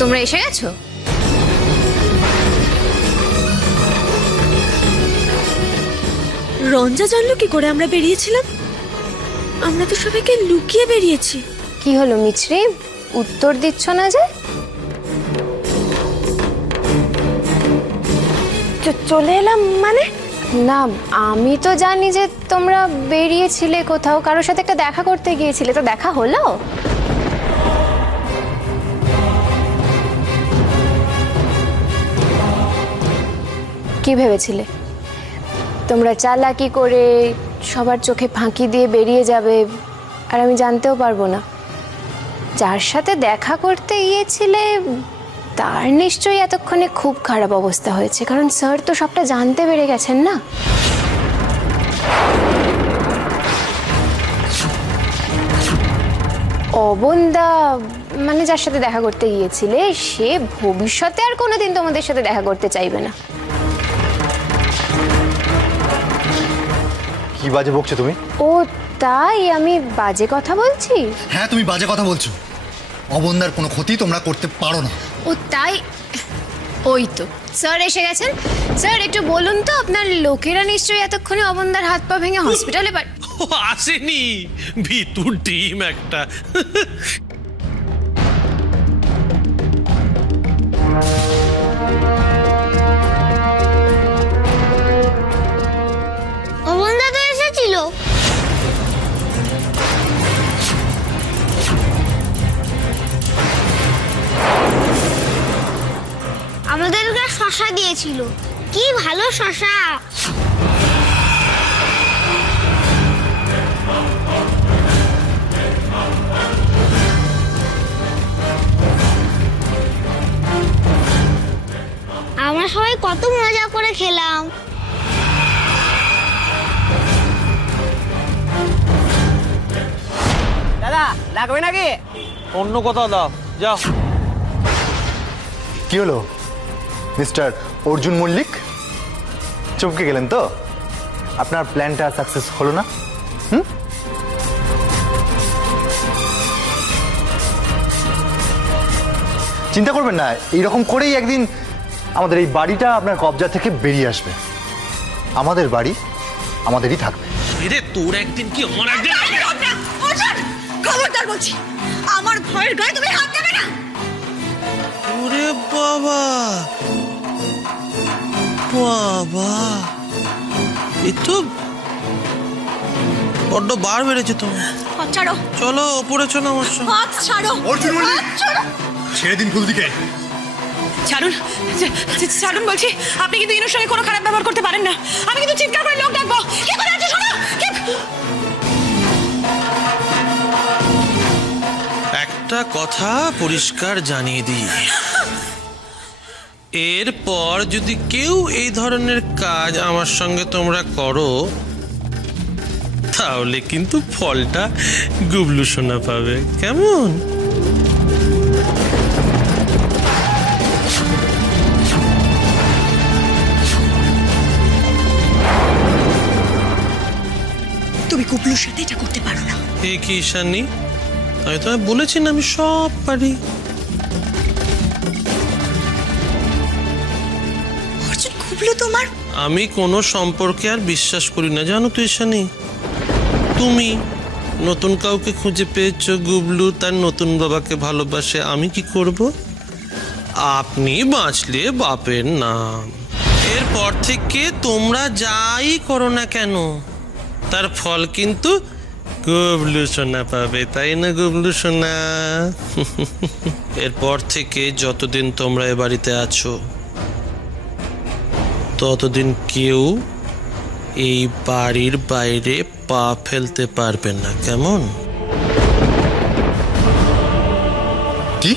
তোমরা এসে গেছো? রঞ্জা জানলো কি করে আমরা বেরিয়েছিলাম? আমরা তো সবাইকে লুকিয়ে বেরিয়েছি। কি হলো মিছরি, উত্তর দিচ্ছ না যে? চলে এলাম মানে? না, আমি তো জানি যে তোমরা বেরিয়েছিলে কোথাও, কারোর সাথে একটা দেখা করতে গিয়েছিলে, তো দেখা হলো? কি ভেবেছিলে তোমরা চালাকি করে সবার চোখে ফাঁকি দিয়ে বেরিয়ে যাবে আর আমি জানতেও পারবো না? যার সাথে দেখা করতে গিয়েছিলে তার নিশ্চয়ই এতক্ষণে খুব খারাপ অবস্থা হয়েছে, কারণ স্যার তো সবটা জানতে পেরে গেছেন না। অবন্দা মানে যার সাথে দেখা করতে গিয়েছিলে, সে ভবিষ্যতে আর কোনোদিন তোমাদের সাথে দেখা করতে চাইবে না। কি বাজে বকছো তুমি? ও তাই? আমি বাজে কথা বলছি? হ্যাঁ, তুমি বাজে কথা বলছো। অবন্দার কোনো ক্ষতি তোমরা করতে পারো না। ও তাই? ওই তো স্যার এসে গেছেন। স্যার একটু বলুন তো, আপনার লোকেরা নিশ্চয়ই এতক্ষণে অবন্দার হাত পা ভেঙে হসপিটালে আসেনি, ভিতুর টিম একটা। অবন্দা তো এসেছিল। আমাদেরকে শশা দিয়েছিল, কি ভালো শশা। আমরা সবাই কত মজা করে খেলাম। দাদা লাগবে নাকি? অন্য কোথাও দাও, যাও। কি হলো মিস্টার অর্জুন মল্লিক? চমকে গেলেন তো? আপনার প্ল্যানটা সাকসেস হলো না? চিন্তা করবেন না, এইরকম করেই একদিন আমাদের এই বাড়িটা আপনার কবজা থেকে বেরিয়ে আসবে। আমাদের বাড়ি আমাদেরই থাকবে। তোর একদিন কি আমার একদিন। খবরদার বলছি, আমার ভয়ের গায়ে তুমি হাত দেবে না। ওরে বাবা বাবা, এই তো বড্ড বার বেড়েছে তো। ছাড়ো, চলো ওপরে চলো আমার সঙ্গে। হাত ছাড়ো। অর্জুন মল্লিক, ছেড়ে দিন কুলদিকে। ছাড়ুন, ছাড়ুন বলছি। আপনি কিন্তু ইনুর সঙ্গে কোনো খারাপ ব্যবহার করতে পারেন না। আমি কিন্তু চিৎকার করে লোক ডাকবো। কি করে আছে শোনো। একটা কথা পরিষ্কার জানিয়ে দিই, এরপর যদি কেউ এই ধরনের কাজ আমার সঙ্গে তোমরা করো, তাহলে কিন্তু ফলটা গুবলু সোনা পাবে। কেমন? তুমি গুবলুর সাথে এটা করতে পারো না। এ কি ঈশানী, আমি তো বলেছি না আমি সব পারি। অর্জুন, গুবলু তোমার। আমি কোনো সম্পর্কে আর বিশ্বাস করি না, জানো তো ঈশানী। তুমি নতুন কাউকে খুঁজে পেয়েছো, গুবলু তার নতুন বাবাকে ভালোবাসে, আমি কি করব? আপনি বাঁচলে বাপের নাম। এরপর থেকে তোমরা যাই করো না কেন, তার ফল কিন্তু গুবলু সোনা পাবে, তাই না গুবলু সোনা? এরপর থেকে যতদিন তোমরা এ বাড়িতে আছো, ততদিন কেউ এই বাড়ির বাইরে পা ফেলতে পারবে না। কেমন? কি?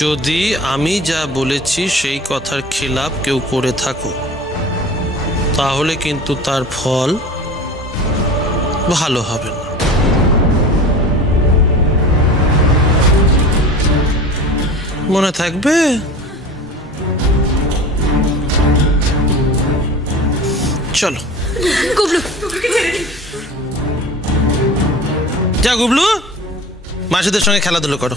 যদি আমি যা বলেছি সেই কথার খিলাপ কেউ করে থাকো, তাহলে কিন্তু তার ফল ভালো হবে না। মনে থাকবে? চলো গুবলু, যা গুবলু, মাসিদের সঙ্গে খেলাধুলো করো।